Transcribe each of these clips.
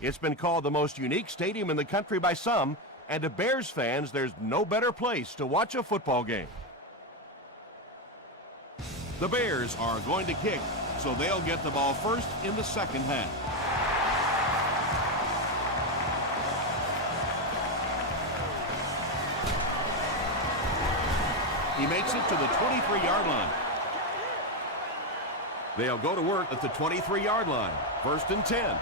It's been called the most unique stadium in the country by some, and to Bears fans, there's no better place to watch a football game. The Bears are going to kick, so they'll get the ball first in the second half. He makes it to the 23-yard line. They'll go to work at the 23-yard line. First and 10.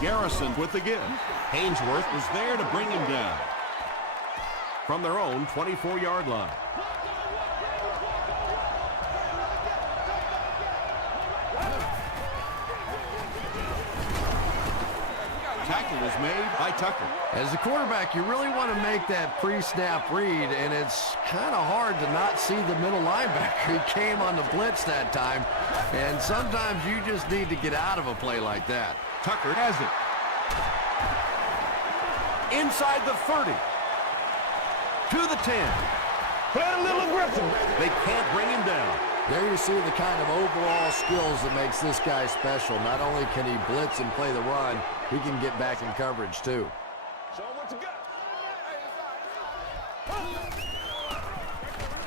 Garrison with the give. Haynesworth was there to bring him down from their own 24-yard line. Tackle was made by Tucker. As a quarterback, you really want to make that pre-snap read, and it's kind of hard to not see the middle linebacker. He came on the blitz that time, and sometimes you just need to get out of a play like that. Tucker has it. Inside the 30. To the 10. Play a little aggressive. They can't bring him down. There you see the kind of overall skills that makes this guy special. Not only can he blitz and play the run, he can get back in coverage too. Show him what you got.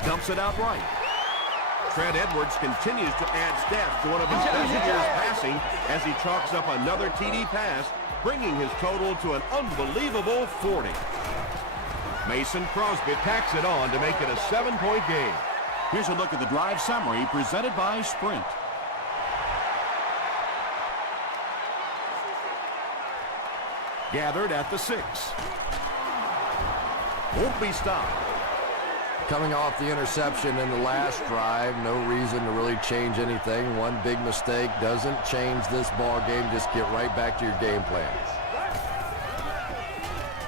Dumps it out right. Trent Edwards continues to add steps to one of his best years passing as he chalks up another TD pass, bringing his total to an unbelievable 40. Mason Crosby tacks it on to make it a 7-point game. Here's a look at the drive summary presented by Sprint. Gathered at the 6. Won't be stopped. Coming off the interception in the last drive, no reason to really change anything. One big mistake doesn't change this ball game. Just get right back to your game plan.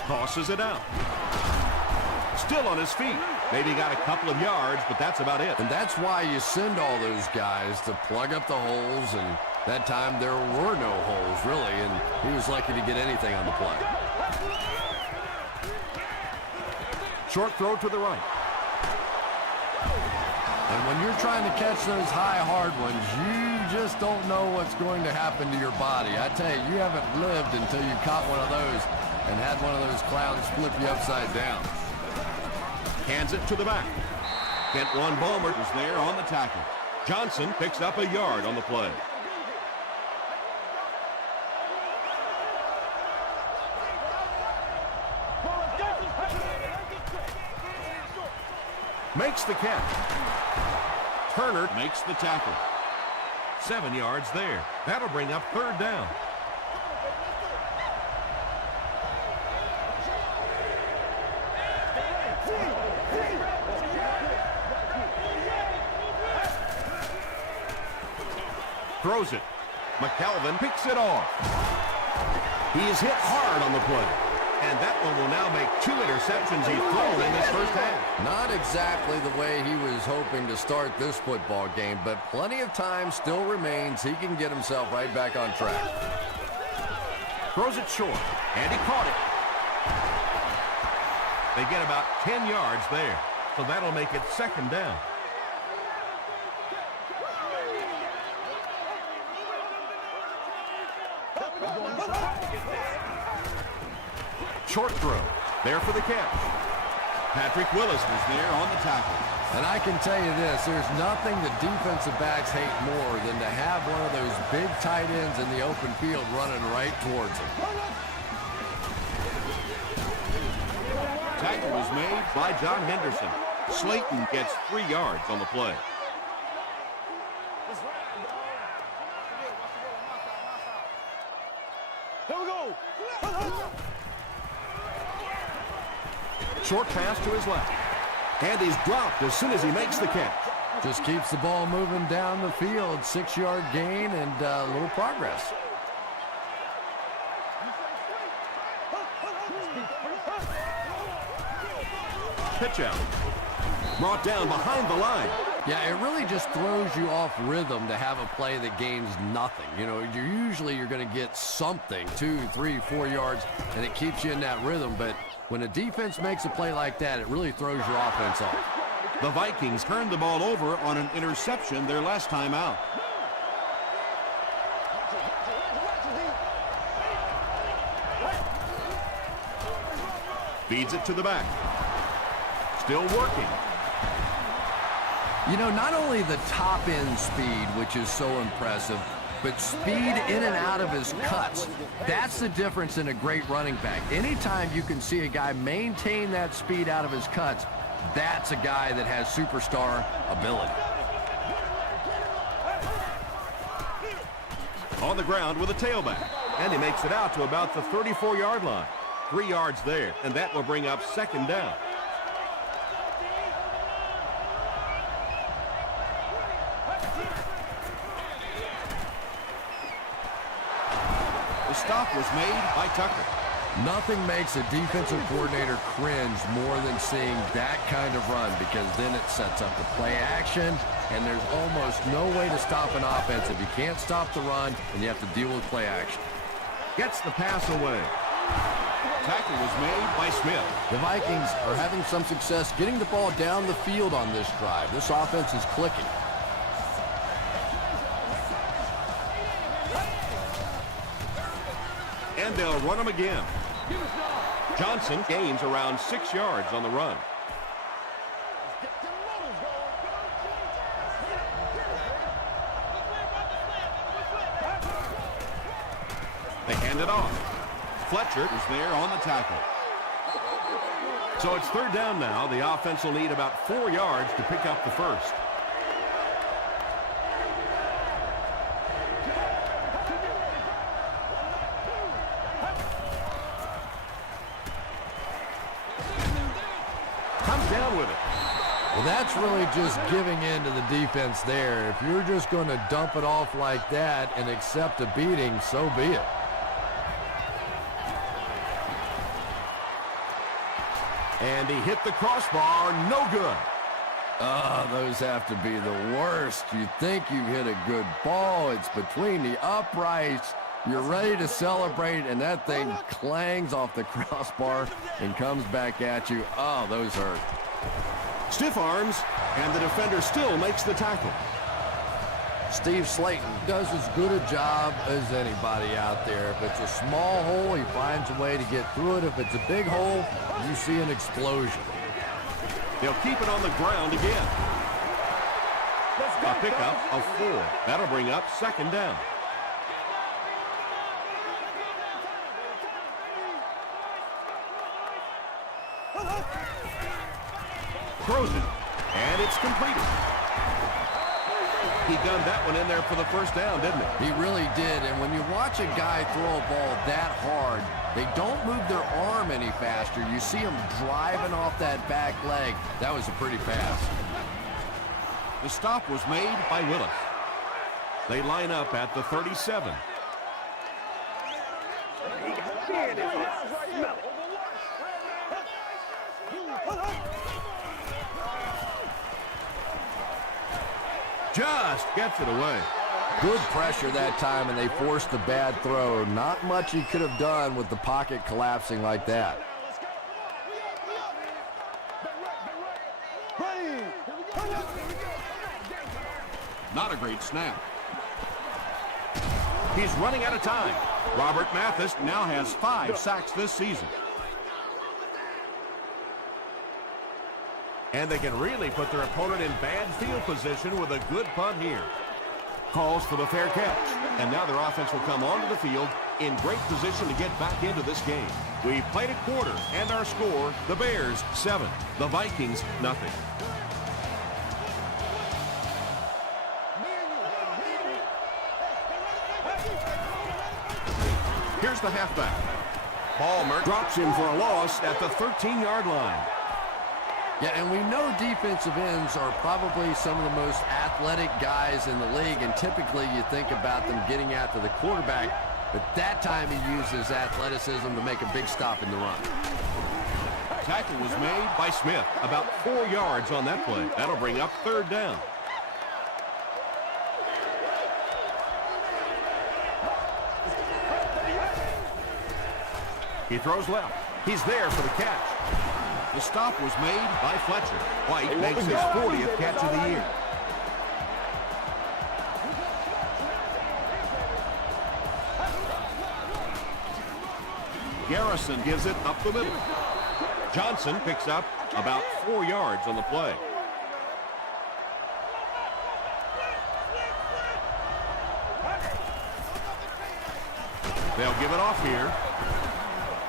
Tosses it out. Still on his feet. Maybe got a couple of yards, but that's about it. And that's why you send all those guys to plug up the holes, and that time there were no holes, really, and he was lucky to get anything on the play. Short throw to the right. And when you're trying to catch those high, hard ones, you just don't know what's going to happen to your body. I tell you, you haven't lived until you caught one of those and had one of those clowns flip you upside down. Hands it to the back. Kent Balmer is there on the tackle. Johnson picks up a yard on the play. Makes the catch. Turner makes the tackle. 7 yards there. That'll bring up third down. Throws it. McKelvin picks it off. He is hit hard on the play. And that one will now make 2 interceptions he's thrown in this first half. Not exactly the way he was hoping to start this football game, but plenty of time still remains. He can get himself right back on track. Throws it short, and he caught it. They get about 10 yards there, so that'll make it second down. Short throw, there for the catch. Patrick Willis was there on the tackle. And I can tell you this, there's nothing the defensive backs hate more than to have one of those big tight ends in the open field running right towards them. Tackle was made by John Henderson. Slayton gets 3 yards on the play. Here we go. Short pass to his left. And he's dropped as soon as he makes the catch. Just keeps the ball moving down the field. 6-yard gain and a little progress. Pitch out. Brought down behind the line. Yeah, it really just throws you off rhythm to have a play that gains nothing. You know, you're going to get something, 2, 3, 4 yards, and it keeps you in that rhythm. But When a defense makes a play like that, it really throws your offense off. The Vikings turned the ball over on an interception their last time out. Feeds it to the back. Still working. You know, not only the top end speed, which is so impressive, but speed in and out of his cuts. That's the difference in a great running back. Anytime you can see a guy maintain that speed out of his cuts, that's a guy that has superstar ability. On the ground with a tailback. And he makes it out to about the 34-yard line. 3 yards there, and that will bring up second down. The stop was made by Tucker. Nothing makes a defensive coordinator cringe more than seeing that kind of run, because then it sets up the play action, and there's almost no way to stop an offense if you can't stop the run and you have to deal with play action. Gets the pass away. Tackle was made by Smith. The Vikings are having some success getting the ball down the field on this drive. This offense is clicking. And they'll run him again. Johnson gains around 6 yards on the run. They hand it off. Fletcher is there on the tackle. So it's third down now. The offense will need about 4 yards to pick up the first. Comes down with it. Well, that's really just giving in to the defense there. If you're just going to dump it off like that and accept a beating, so be it. And he hit the crossbar, no good. Oh, those have to be the worst. You think you hit a good ball. It's between the uprights. You're ready to celebrate, and that thing clangs off the crossbar and comes back at you. Oh, those hurt. Stiff arms, and the defender still makes the tackle. Steve Slayton does as good a job as anybody out there. If it's a small hole, he finds a way to get through it. If it's a big hole, you see an explosion. They'll keep it on the ground again. A pickup of 4. That'll bring up second down. Throws it, and it's completed. He done that one in there for the first down, didn't he? He really did, and when you watch a guy throw a ball that hard, they don't move their arm any faster. You see him driving off that back leg. That was a pretty pass. The stop was made by Willis. They line up at the 37. Just gets it away. Good pressure that time, and they forced the bad throw. Not much he could have done with the pocket collapsing like that. Not a great snap. He's running out of time. Robert Mathis now has 5 sacks this season. And they can really put their opponent in bad field position with a good punt here. Calls for the fair catch. And now their offense will come onto the field in great position to get back into this game. We've played a quarter, and our score, the Bears 7, the Vikings nothing. Here's the halfback. Ballmer drops him for a loss at the 13-yard line. Yeah, and we know defensive ends are probably some of the most athletic guys in the league, and typically you think about them getting after the quarterback, but that time he used his athleticism to make a big stop in the run. Tackle was made by Smith, about 4 yards on that play. That'll bring up third down. He throws left. He's there for the catch. The stop was made by Fletcher. White makes his 40th catch of the year. Garrison gives it up the middle. Johnson picks up about 4 yards on the play. They'll give it off here.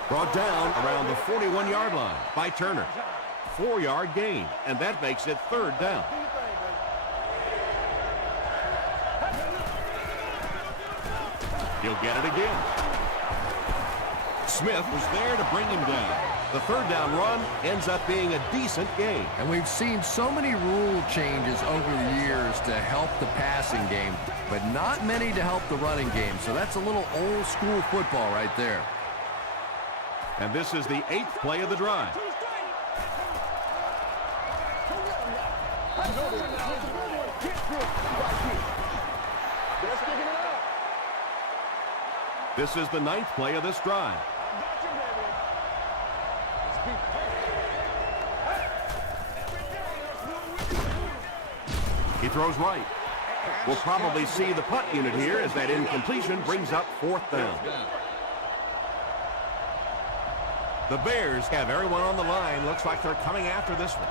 Brought down around the 41-yard line by Turner. 4-yard gain, and that makes it 3rd down. He'll get it again. Smith was there to bring him down. The 3rd down run ends up being a decent gain. And we've seen so many rule changes over the years to help the passing game, but not many to help the running game. So that's a little old school football right there. And this is the 8th play of the drive. This is the 9th play of this drive. He throws right. We'll probably see the punt unit here as that incompletion brings up 4th down. The Bears have everyone on the line. Looks like they're coming after this one.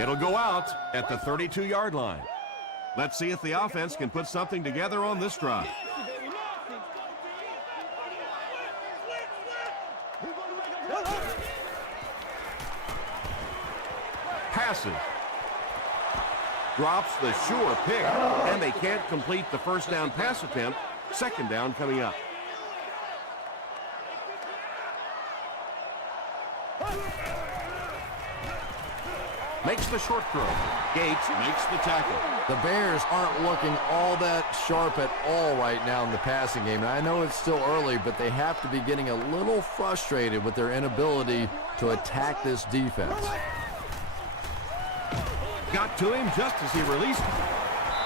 It'll go out at the 32-yard line. Let's see if the offense can put something together on this drive. Passes. Drops the sure pick, and they can't complete the 1st down pass attempt. 2nd down coming up. Makes the short throw. Gates makes the tackle. The Bears aren't looking all that sharp at all right now in the passing game. And I know it's still early, but they have to be getting a little frustrated with their inability to attack this defense. Got to him just as he released him.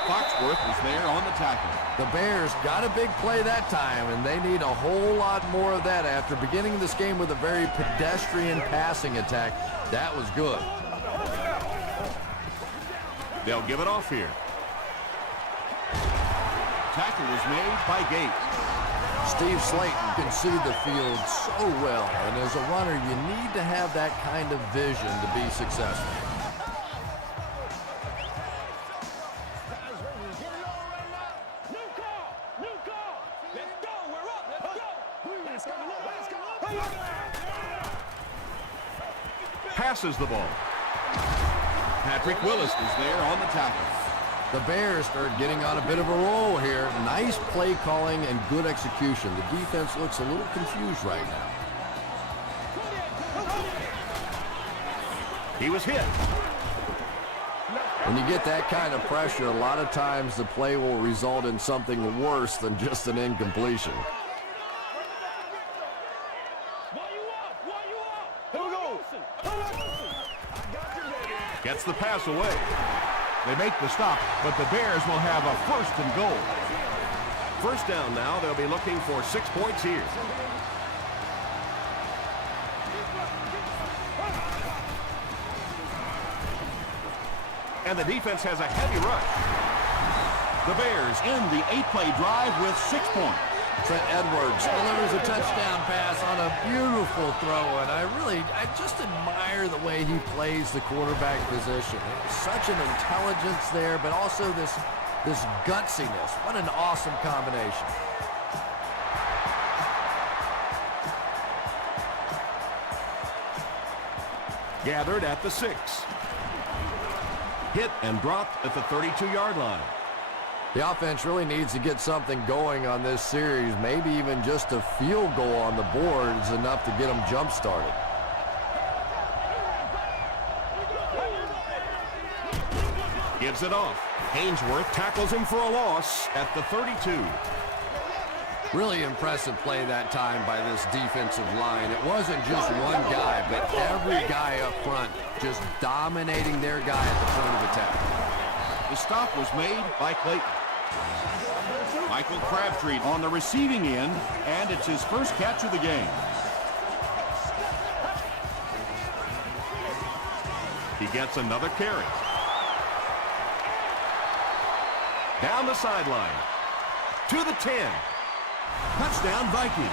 Foxworth was there on the tackle. The Bears got a big play that time, and they need a whole lot more of that after beginning this game with a very pedestrian passing attack. That was good. They'll give it off here. Tackle was made by Gates. Steve Slayton can see the field so well, and as a runner, you need to have that kind of vision to be successful. Passes the ball. Patrick Willis is there on the tackle. The Bears are getting on a bit of a roll here. Nice play calling and good execution. The defense looks a little confused right now. He was hit. When you get that kind of pressure, a lot of times the play will result in something worse than just an incompletion. Gets the pass away. They make the stop, but the Bears will have a 1st and goal. 1st down now. They'll be looking for 6 points here. And the defense has a heavy rush. The Bears end the 8-play drive with 6 points. Trent Edwards delivers a touchdown pass on a beautiful throw, and I just admire the way he plays the quarterback position. Such an intelligence there, but also this gutsiness. What an awesome combination. Gathered at the 6. Hit and dropped at the 32-yard line. The offense really needs to get something going on this series. Maybe even just a field goal on the board is enough to get them jump-started. Gives it off. Ainsworth tackles him for a loss at the 32. Really impressive play that time by this defensive line. It wasn't just one guy, but every guy up front just dominating their guy at the point of attack. The The stop was made by Clayton. Michael Crabtree on the receiving end, and it's his first catch of the game. He gets another carry. Down the sideline. To the 10. Touchdown Vikings.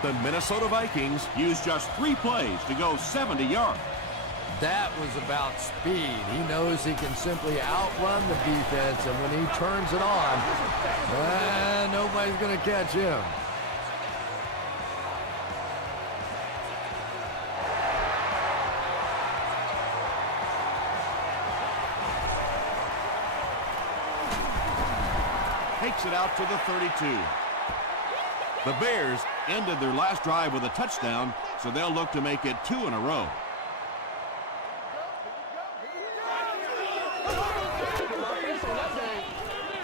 The Minnesota Vikings use just 3 plays to go 70 yards. That was about speed. He knows he can simply outrun the defense, and when he turns it on, nobody's going to catch him. Takes it out to the 32. The Bears ended their last drive with a touchdown, so they'll look to make it 2 in a row.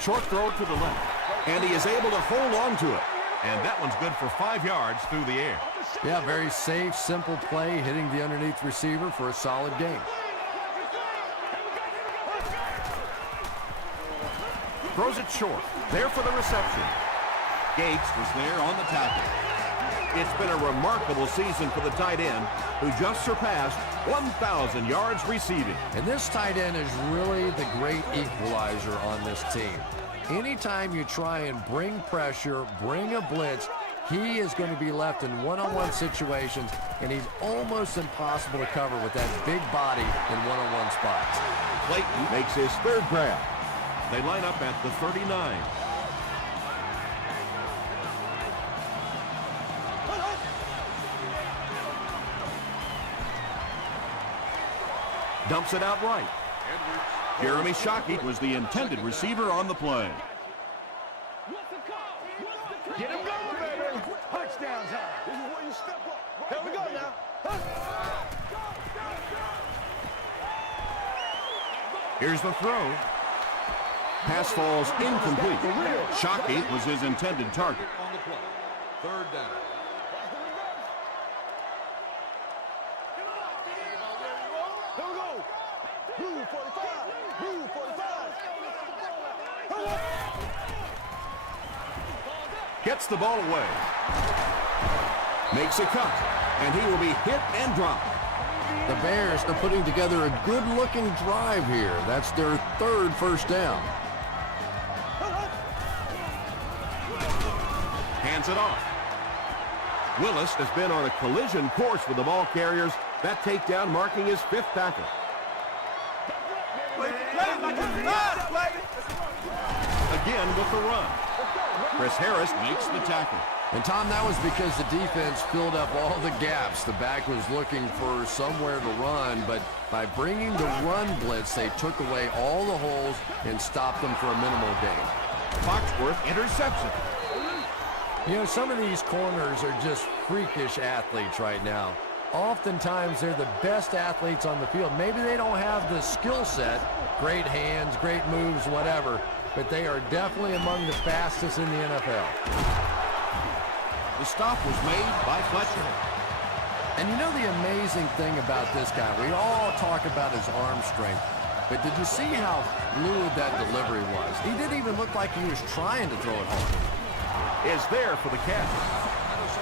Short throw to the left, and he is able to hold on to it. And that one's good for 5 yards through the air. Yeah, very safe, simple play, hitting the underneath receiver for a solid gain. Throws it short. There for the reception. Gates was there on the tackle. It's been a remarkable season for the tight end, who just surpassed 1,000 yards receiving. And this tight end is really the great equalizer on this team. Anytime you try and bring pressure, bring a blitz, he is going to be left in one-on-one situations, and he's almost impossible to cover with that big body in one-on-one spots. Clayton makes his third grab. They line up at the 39. Dumps it out right. Jeremy Shockey was the intended receiver on the play. Get him going, baby. Touchdown time. This is where you step up. Here we go now. Here's the throw. Pass falls incomplete. Shockey was his intended target. On the play. Third down. Here we go. Blue 45. Blue 45. Gets the ball away. Makes a cut. And he will be hit and dropped. The Bears are putting together a good-looking drive here. That's their third first down. Hands it off. Willis has been on a collision course with the ball carriers. That takedown marking his 5th tackle. Again with the run. Chris Harris makes the tackle. And, Tom, that was because the defense filled up all the gaps. The back was looking for somewhere to run, but by bringing the run blitz, they took away all the holes and stopped them for a minimal gain. Foxworth intercepts it. You know, some of these corners are just freakish athletes right now. Oftentimes, they're the best athletes on the field. Maybe they don't have the skill set, great hands, great moves, whatever, but they are definitely among the fastest in the NFL. The stop was made by Fletcher. And you know the amazing thing about this guy, we all talk about his arm strength, but did you see how fluid that delivery was? He didn't even look like he was trying to throw it hard. Is there for the catch.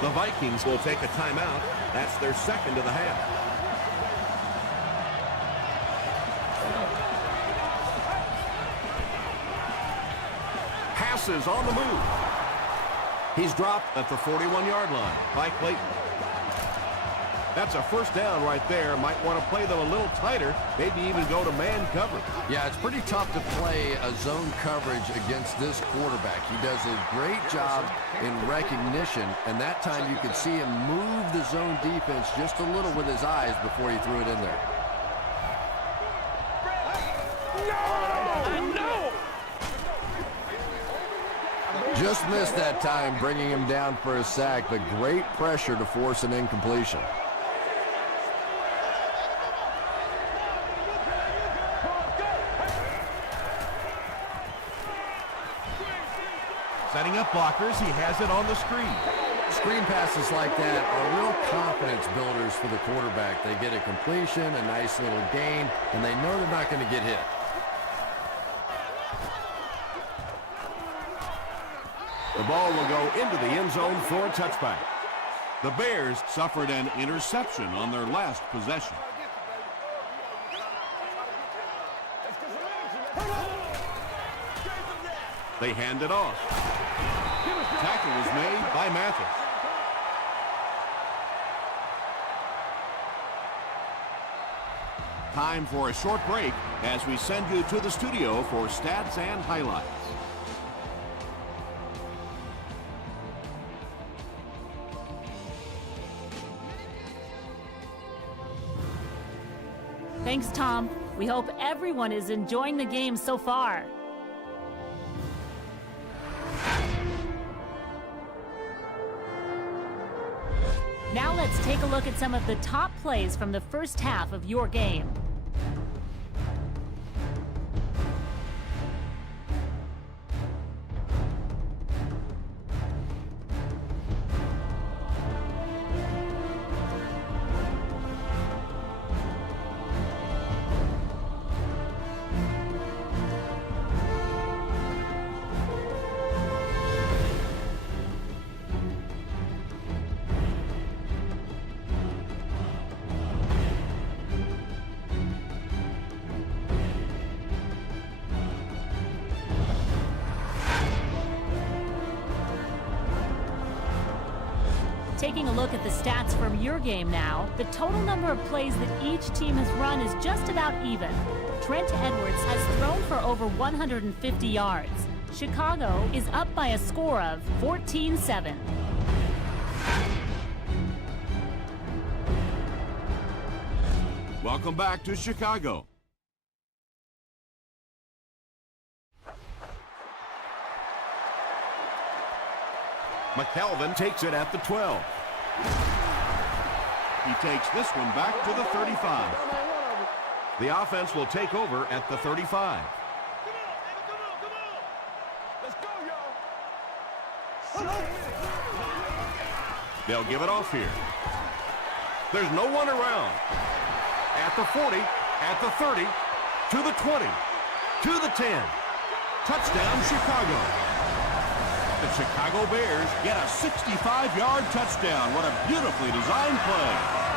The Vikings will take a timeout. That's their second of the half. Passes on the move. He's dropped at the 41-yard line by Clayton. That's a first down right there. Might want to play them a little tighter, maybe even go to man coverage. Yeah, it's pretty tough to play a zone coverage against this quarterback. He does a great job in recognition, and that time you could see him move the zone defense just a little with his eyes before he threw it in there. Just missed that time, bringing him down for a sack, but great pressure to force an incompletion. Setting up blockers, he has it on the screen. Screen passes like that are real confidence builders for the quarterback. They get a completion, a nice little gain, and they know they're not going to get hit. The ball will go into the end zone for a touchback. The Bears suffered an interception on their last possession. They hand it off. Tackle was made by Mathis. Time for a short break as we send you to the studio for stats and highlights. Thanks, Tom. We hope everyone is enjoying the game so far. Now let's take a look at some of the top plays from the first half of your game. Taking a look at the stats from your game now, the total number of plays that each team has run is just about even. Trent Edwards has thrown for over 150 yards. Chicago is up by a score of 14-7. Welcome back to Chicago. McKelvin takes it at the 12. He takes this one back to the 35. The offense will take over at the 35. Let's go, y'all. They'll give it off here. There's no one around. At the 40, at the 30, to the 20, to the 10. Touchdown, Chicago. The Chicago Bears get a 65-yard touchdown. What a beautifully designed play.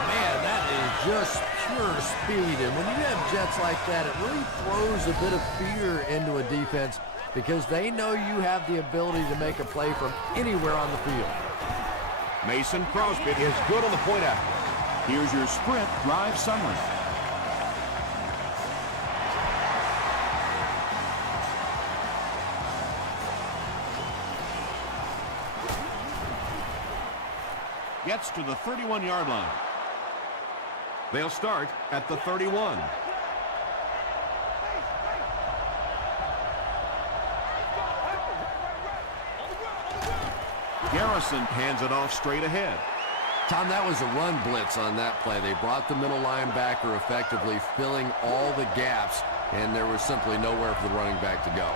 Man, that is just pure speed. And when you have jets like that, it really throws a bit of fear into a defense because they know you have the ability to make a play from anywhere on the field. Mason Crosby is good on the point out. Here's your sprint drive summary. Gets to the 31-yard line. They'll start at the 31. Garrison hands it off straight ahead. Tom, that was a run blitz on that play. They brought the middle linebacker effectively filling all the gaps, and there was simply nowhere for the running back to go.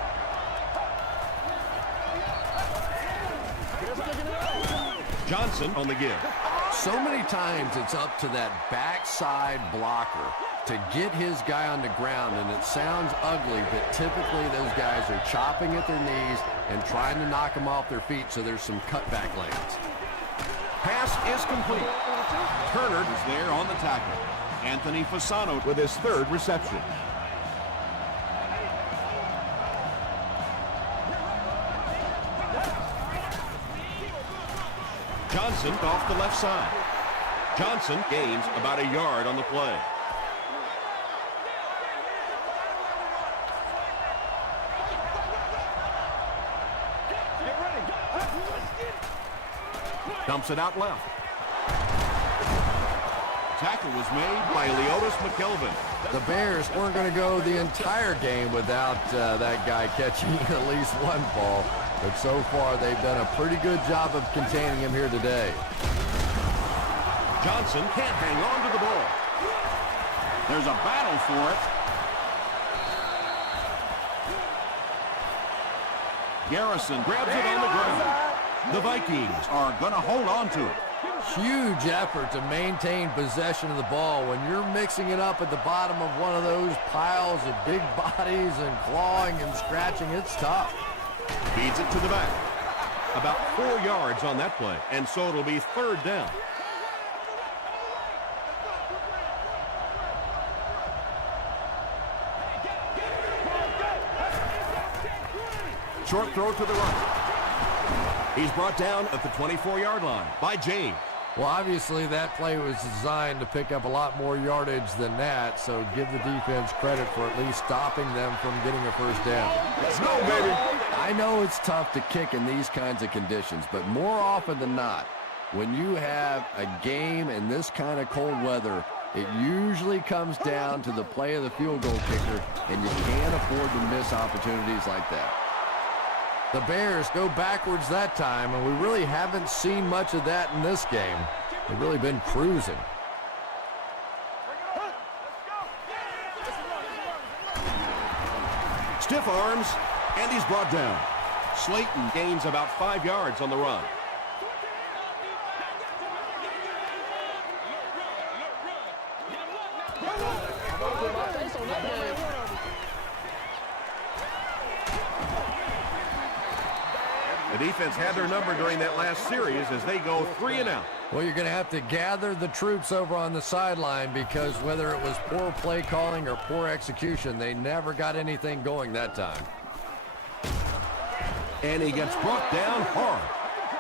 Johnson on the give. So many times it's up to that backside blocker to get his guy on the ground, and it sounds ugly, but typically those guys are chopping at their knees and trying to knock them off their feet, so there's some cutback lanes. Pass is complete. Turner is there on the tackle. Anthony Fasano with his third reception. Johnson off the left side. Johnson gains about a yard on the play. Dumps it out left. Tackle was made by Leotis McKelvin. The Bears weren't going to go the entire game without that guy catching at least one ball. But so far, they've done a pretty good job of containing him here today. Johnson can't hang on to the ball. There's a battle for it. Garrison grabs it on the ground. The Vikings are going to hold on to it. Huge effort to maintain possession of the ball. When you're mixing it up at the bottom of one of those piles of big bodies and clawing and scratching, it's tough. Feeds it to the back. About 4 yards on that play, and so it'll be third down. Short throw to the right. He's brought down at the 24-yard line by James. Well, obviously that play was designed to pick up a lot more yardage than that, so give the defense credit for at least stopping them from getting a first down. Let's go, baby. I know it's tough to kick in these kinds of conditions, but more often than not, when you have a game in this kind of cold weather, it usually comes down to the play of the field goal kicker, and you can't afford to miss opportunities like that. The Bears go backwards that time, and we really haven't seen much of that in this game. They've really been cruising. Stiff arms, and he's brought down. Slayton gains about 5 yards on the run. The defense had their number during that last series as they go 3 and out. Well, you're going to have to gather the troops over on the sideline because whether it was poor play calling or poor execution, they never got anything going that time. And he gets brought down hard.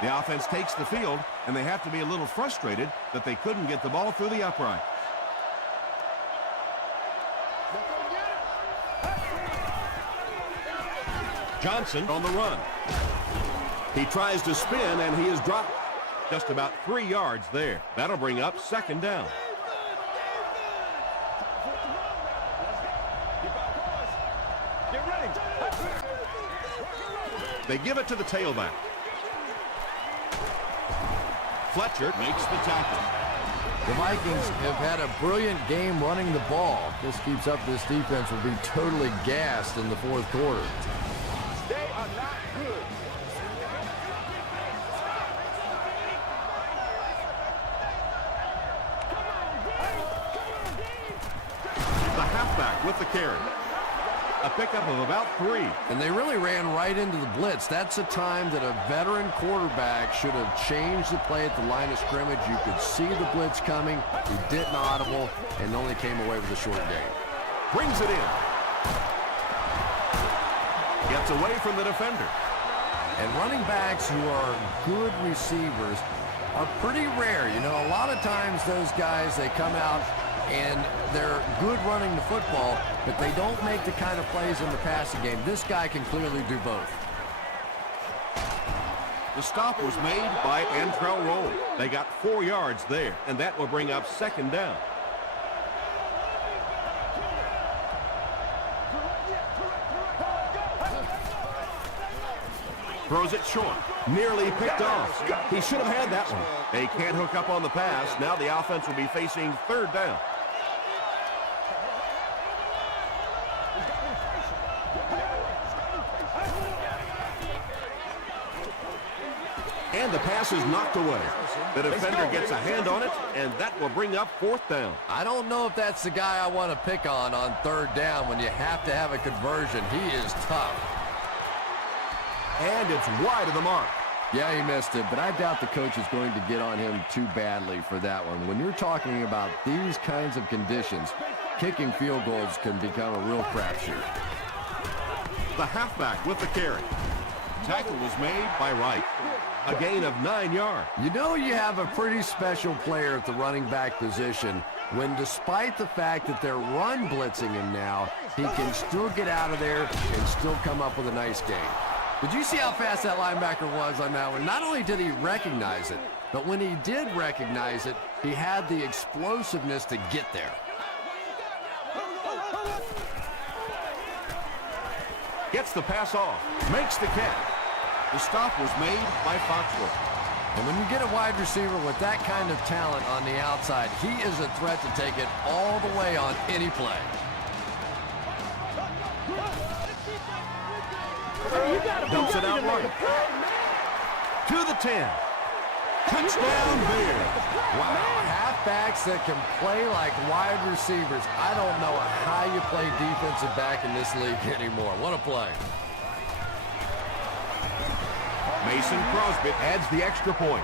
The offense takes the field, and they have to be a little frustrated that they couldn't get the ball through the upright. Johnson on the run. He tries to spin, and he is dropped just about 3 yards there. That'll bring up second down. They give it to the tailback. Fletcher makes the tackle. The Vikings have had a brilliant game running the ball. If this keeps up, this defense will be totally gassed in the fourth quarter. They are not good. The halfback with the carry. A pickup of about 3. And they really ran right into the blitz. That's a time that a veteran quarterback should have changed the play at the line of scrimmage. You could see the blitz coming. He didn't audible and only came away with a short gain. Brings it in. Gets away from the defender. And running backs who are good receivers are pretty rare. You know, a lot of times those guys, they come out and they're good running the football, but they don't make the kind of plays in the passing game. This guy can clearly do both. The stop was made by Antrell Roll. They got 4 yards there, and that will bring up second down. Throws it short. Nearly picked off. He should have had that one. They can't hook up on the pass. Now the offense will be facing third down. And the pass is knocked away. The defender gets a hand on it, and that will bring up fourth down. I don't know if that's the guy I want to pick on third down when you have to have a conversion. He is tough. And it's wide of the mark. Yeah, he missed it, but I doubt the coach is going to get on him too badly for that one. When you're talking about these kinds of conditions, kicking field goals can become a real crapshoot. The halfback with the carry. Tackle was made by Wright. A gain of 9 yards. You know you have a pretty special player at the running back position when, despite the fact that they're run blitzing him now, he can still get out of there and still come up with a nice gain. Did you see how fast that linebacker was on that one? Not only did he recognize it, but when he did recognize it, he had the explosiveness to get there. Gets the pass off. Makes the catch. The stop was made by Foxworth. And when you get a wide receiver with that kind of talent on the outside, he is a threat to take it all the way on any play. Dumps it out right. To the 10. Touchdown Bears. Wow, halfbacks that can play like wide receivers. I don't know how you play defensive back in this league anymore. What a play. Mason Crosby adds the extra point.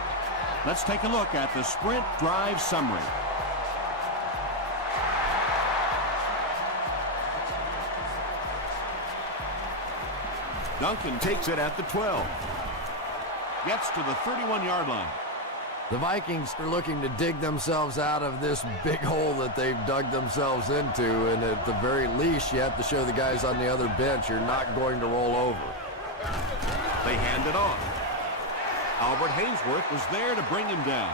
Let's take a look at the sprint drive summary. Duncan takes it at the 12. Gets to the 31-yard line. The Vikings are looking to dig themselves out of this big hole that they've dug themselves into, and at the very least, you have to show the guys on the other bench you're not going to roll over. They hand it off. Albert Hainsworth was there to bring him down.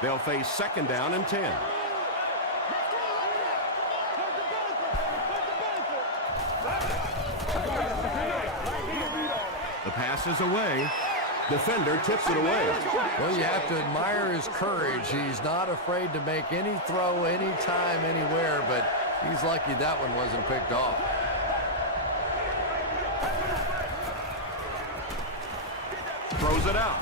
They'll face 2nd down and 10. The pass is away. Defender tips it away. Well, you have to admire his courage. He's not afraid to make any throw, anytime, anywhere, but he's lucky that one wasn't picked off. Throws it out.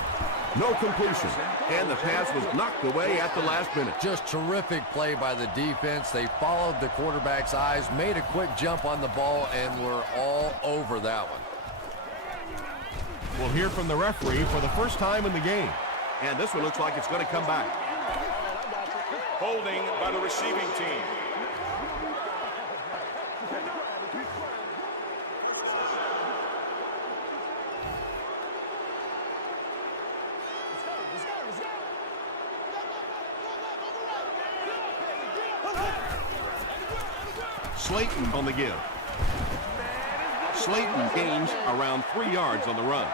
No completion. And the pass was knocked away at the last minute. Just terrific play by the defense. They followed the quarterback's eyes, made a quick jump on the ball, and were all over that one. We'll hear from the referee for the first time in the game. And this one looks like it's going to come back. Holding by the receiving team. Slayton on the give. Slayton gains around 3 yards on the run.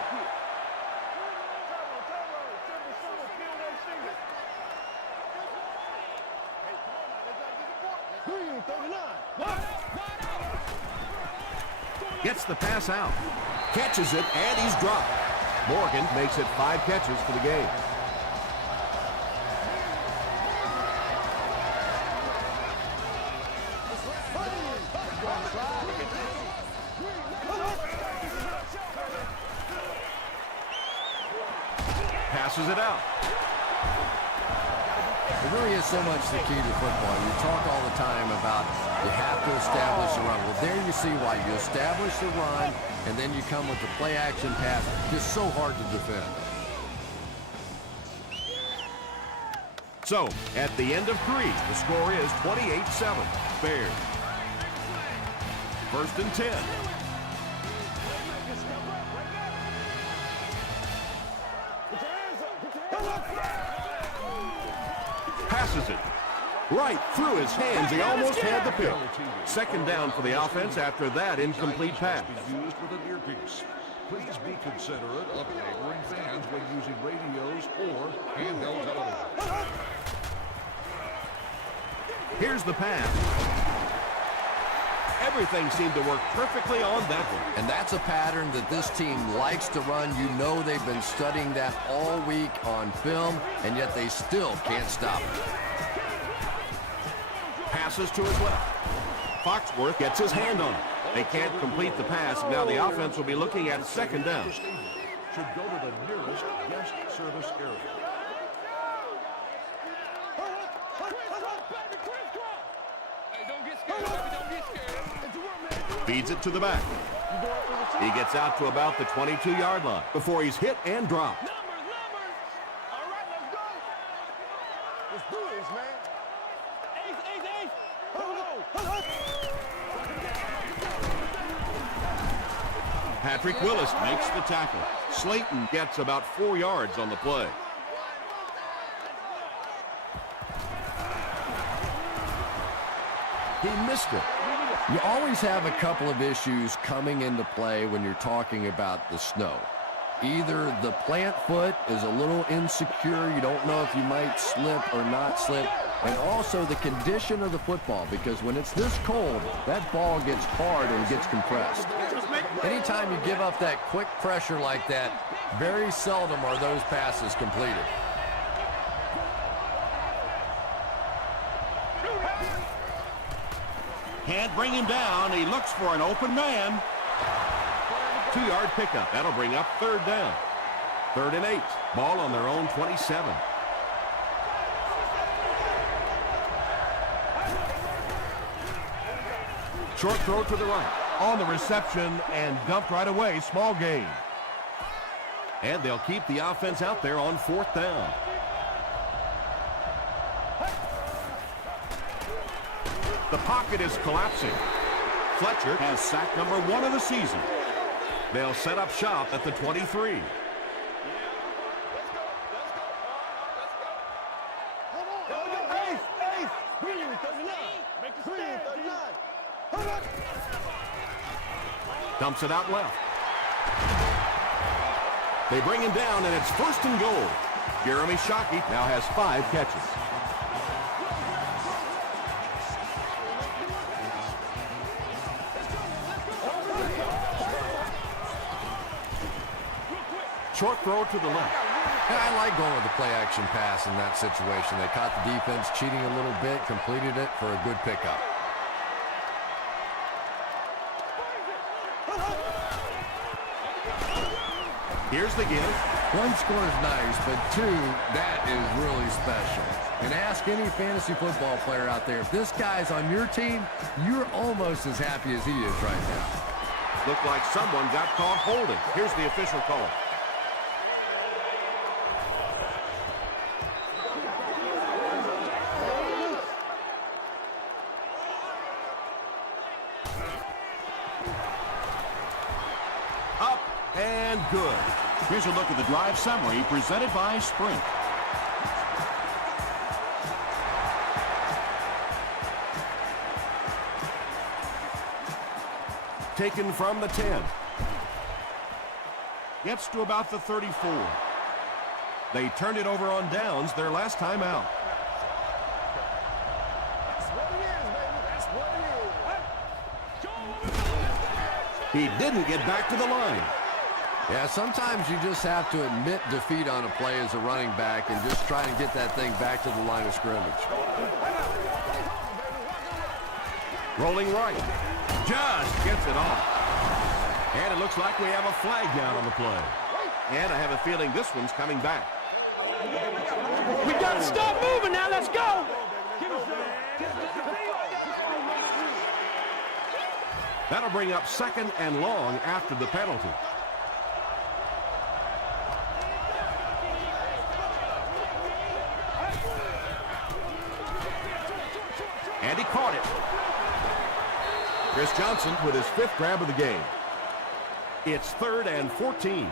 Gets the pass out. Catches it, and he's dropped. Morgan makes it 5 catches for the game. Passes it out. It really is so much the key to football. You talk all the time about you have to establish a run. Well, there you see why. You establish the run, and then you come with the play-action pass. Just so hard to defend. So, at the end of 3, the score is 28-7. Bears. 1st and 10. Passes it right through his hands. He almost had the pick. 2nd down for the offense after that incomplete pass. Used with an earpiece. Please be considerate of neighboring fans when using radios or handheld television. Here's the pass. Everything seemed to work perfectly on that one. And that's a pattern that this team likes to run. You know they've been studying that all week on film, and yet they still can't stop it. Passes to his left. Foxworth gets his hand on it. They can't complete the pass. Now the offense will be looking at 2nd down. Should go to the nearest guest service area. Feeds it to the back. He gets out to about the 22-yard line before he's hit and dropped. Numbers. All right, let's go. Let's do this, man. Ace. Patrick Willis makes the tackle. Slayton gets about 4 yards on the play. He missed it. You always have a couple of issues coming into play when you're talking about the snow. Either the plant foot is a little insecure, you don't know if you might slip or not slip, and also the condition of the football, because when it's this cold, that ball gets hard and gets compressed. Anytime you give up that quick pressure like that, very seldom are those passes completed. Can't bring him down. He looks for an open man. 2-yard pickup. That'll bring up 3rd down. 3rd and 8. Ball on their own 27. Short throw to the right. On the reception and dumped right away. Small gain. And they'll keep the offense out there on 4th down. The pocket is collapsing. Fletcher has sack number 1 of the season. They'll set up shop at the 23. Dumps it out left. They bring him down, and it's 1st and goal. Jeremy Shockey now has 5 catches. Short throw to the left. Yeah, I like going with the play-action pass in that situation. They caught the defense cheating a little bit, completed it for a good pickup. Here's the give. 1 score is nice, but 2, that is really special. And ask any fantasy football player out there, if this guy's on your team, you're almost as happy as he is right now. Looked like someone got caught holding. Here's the official call. Up and good. Here's a look at the drive summary presented by Sprint. Taken from the 10. Gets to about the 34. They turned it over on downs their last time out. That's what it is, baby. That's what it is. He didn't get back to the line. Yeah, sometimes you just have to admit defeat on a play as a running back and just try and get that thing back to the line of scrimmage. Rolling right. Just gets it off. And it looks like we have a flag down on the play. And I have a feeling this one's coming back. We got to stop moving now. Let's go. That'll bring up 2nd and long after the penalty. And he caught it. Chris Johnson with his 5th grab of the game. It's 3rd and 14.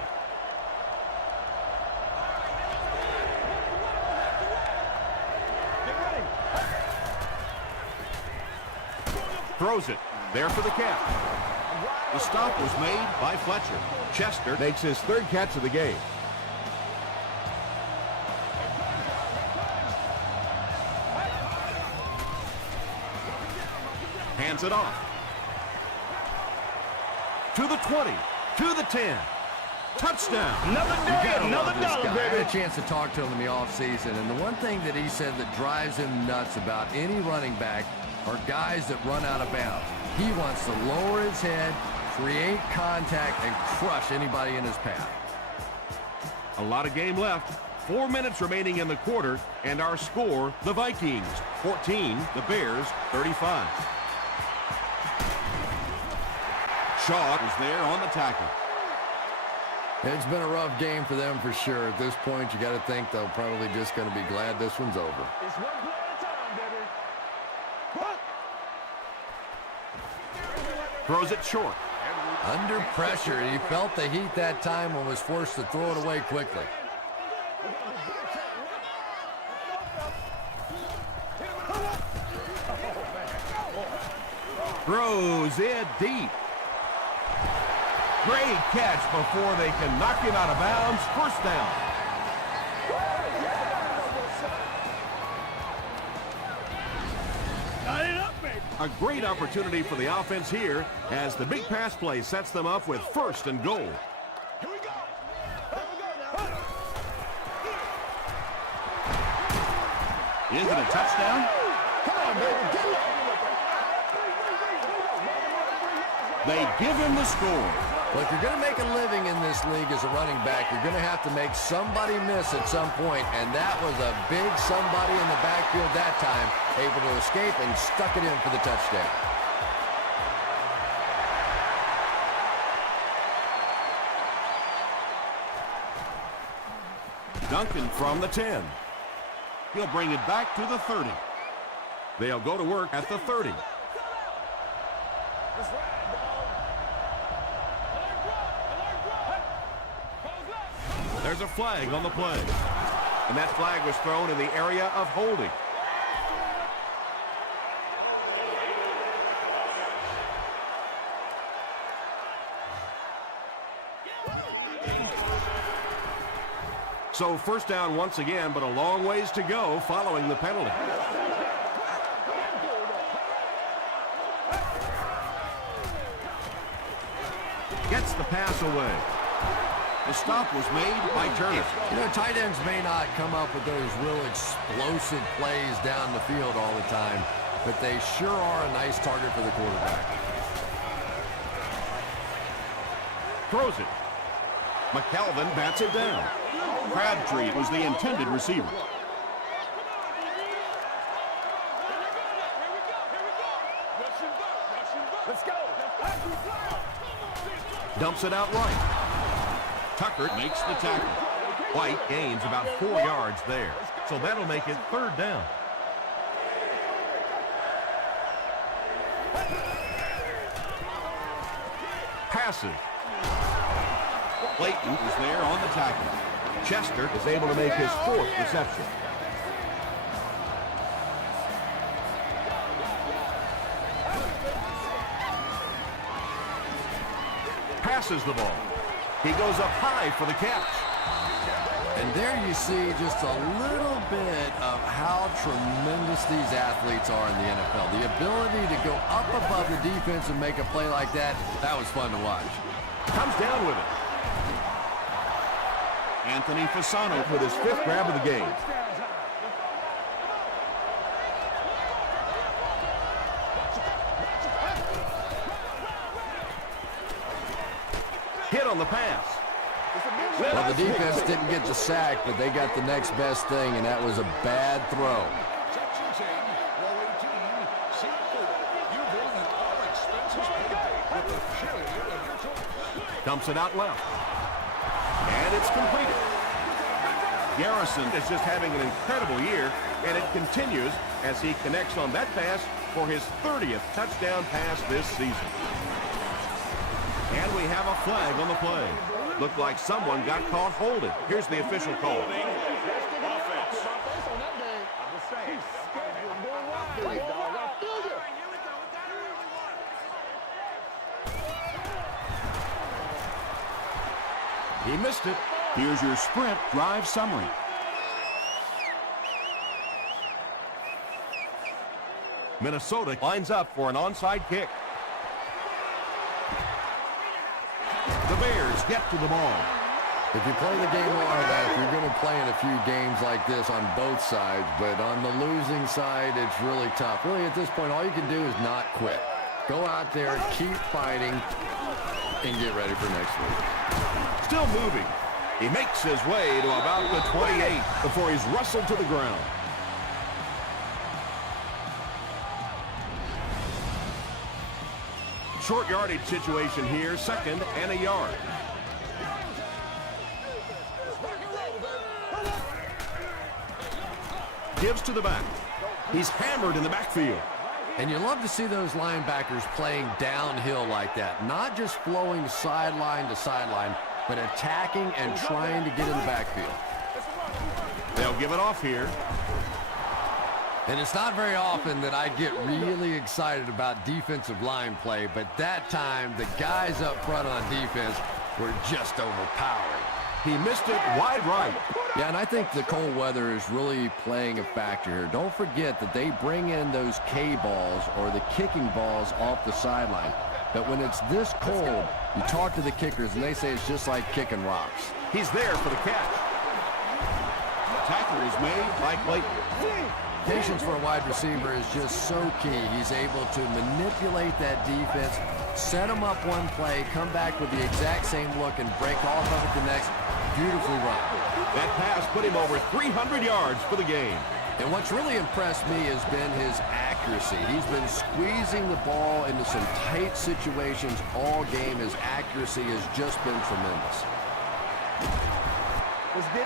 Throws it. There for the catch. The stop was made by Fletcher. Chester makes his 3rd catch of the game. Hands it off. To the 20. To the 10. Touchdown. Another day, another dollar, I baby. had a chance to talk to him in the offseason, and the one thing that he said that drives him nuts about any running back are guys that run out of bounds. He wants to lower his head, create contact, and crush anybody in his path. A lot of game left. 4 minutes remaining in the quarter, and our score, the Vikings 14, the Bears 35. Shaw is there on the tackle. It's been a rough game for them for sure. At this point, you got to think they're probably just going to be glad this one's over. It's one play at a time, baby. Throws it short. Under pressure, he felt the heat that time and was forced to throw it away quickly. Throws it deep. Great catch before they can knock him out of bounds. 1st down. Got it up, baby. A great opportunity for the offense here as the big pass play sets them up with 1st and goal. Here we go. Here we go now. Is it a touchdown? Come on, baby. Get it. They give him the score. Well, if you're going to make a living in this league as a running back, you're going to have to make somebody miss at some point, and that was a big somebody in the backfield that time, able to escape and stuck it in for the touchdown. Duncan from the 10. He'll bring it back to the 30. They'll go to work at the 30. There's a flag on the play. And that flag was thrown in the area of holding. So first down once again, but a long ways to go following the penalty. Gets the pass away. The stop was made by Turner. You know, tight ends may not come up with those real explosive plays down the field all the time, but they sure are a nice target for the quarterback. Throws it. McKelvin bats it down. Crabtree was the intended receiver. Let's go. Dumps it out right. Tucker makes the tackle. White gains about 4 yards there. So that'll make it third down. Passes. Clayton is there on the tackle. Chester is able to make his 4th reception. Passes the ball. He goes up high for the catch. And there you see just a little bit of how tremendous these athletes are in the NFL. The ability to go up above the defense and make a play like that, that was fun to watch. Comes down with it. Anthony Fasano With his 5th grab of the game. Hit on the pass. Well, the defense didn't get the sack, but they got the next best thing, and that was a bad throw. Section 10, row 18, seat 4. You've won an all-expenses paid with the charity of your choice. Dumps it out left. And it's completed. Garrison is just having an incredible year, and it continues as he connects on that pass for his 30th touchdown pass this season. And we have a flag on the play. Looked like someone got caught holding. Here's the official call. He missed it. Here's your sprint drive summary. Minnesota lines up for an onside kick. The Bears get to the ball. If you play the game long enough, you're going to play in a few games like this on both sides, but on the losing side, it's really tough. Really, at this point, all you can do is not quit. Go out there, keep fighting, and get ready for next week. Still moving. He makes his way to about the 28 before he's wrestled to the ground. Short yardage situation here, 2nd and a yard. Gives to the back. He's hammered in the backfield. And you love to see those linebackers playing downhill like that, not just flowing sideline to sideline, but attacking and trying to get in the backfield. They'll give it off here. And it's not very often that I get really excited about defensive line play, but that time the guys up front on defense were just overpowering. He missed it wide right. Yeah, and I think the cold weather is really playing a factor here. Don't forget that they bring in those K-balls or the kicking balls off the sideline. But when it's this cold, you talk to the kickers and they say it's just like kicking rocks. He's there for the catch. Tackle is made by Clayton. Patience for a wide receiver is just so key. He's able to manipulate that defense, set them up one play, come back with the exact same look, and break off of it the next. Beautifully run. That pass put him over 300 yards for the game. And what's really impressed me has been his accuracy. He's been squeezing the ball into some tight situations all game. His accuracy has just been tremendous.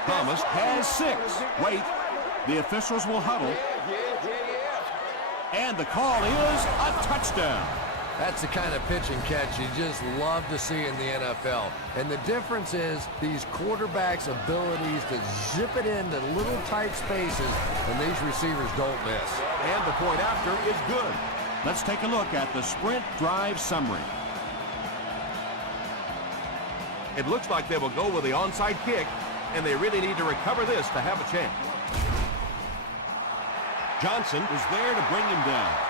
Thomas has 6. Wait, the officials will huddle. And the call is a touchdown. That's the kind of pitch and catch you just love to see in the NFL. And the difference is these quarterbacks' abilities to zip it into little tight spaces, and these receivers don't miss. And the point after is good. Let's take a look at the sprint drive summary. It looks like they will go with the onside kick, and they really need to recover this to have a chance. Johnson is there to bring him down.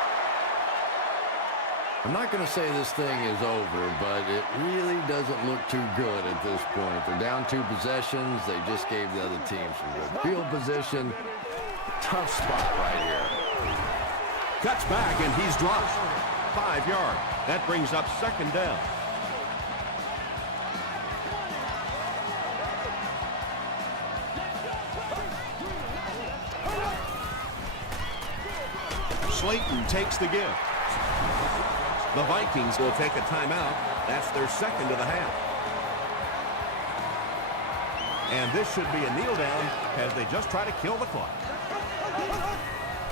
I'm not going to say this thing is over, but it really doesn't look too good at this point. They're down 2 possessions. They just gave the other team some good field position. Tough spot right here. Cuts back, and he's dropped. 5 yards. That brings up 2nd down. Slayton takes the gift. The Vikings will take a timeout. That's their 2nd of the half. And this should be a kneel down as they just try to kill the clock.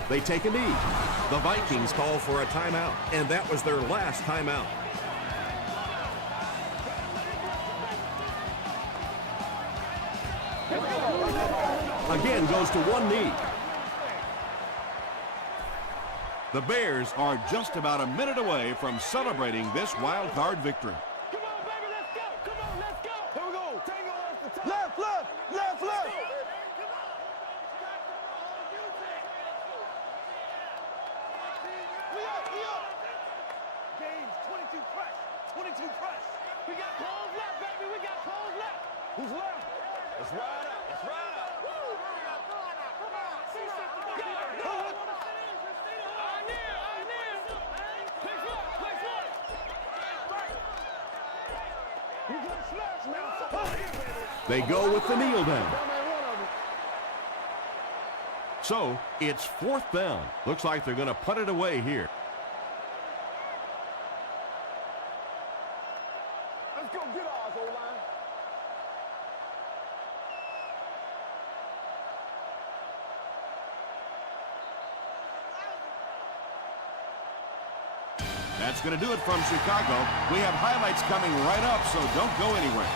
They take a knee. The Vikings call for a timeout, and that was their last timeout. Again goes to one knee. The Bears are just about a minute away from celebrating this wild card victory. Come on, baby, let's go. Come on, let's go. Here we go. Tango off the top. Left, left, left, left. We up. Games, 22 press. 22 press. We got Coles left, baby. We got Coles left. Who's left? Let's ride out. Let's ride out. They go with the kneel down. So it's 4th down. Looks like they're going to put it away here. Let's go get ours, O-line. That's going to do it from Chicago. We have highlights coming right up, so don't go anywhere.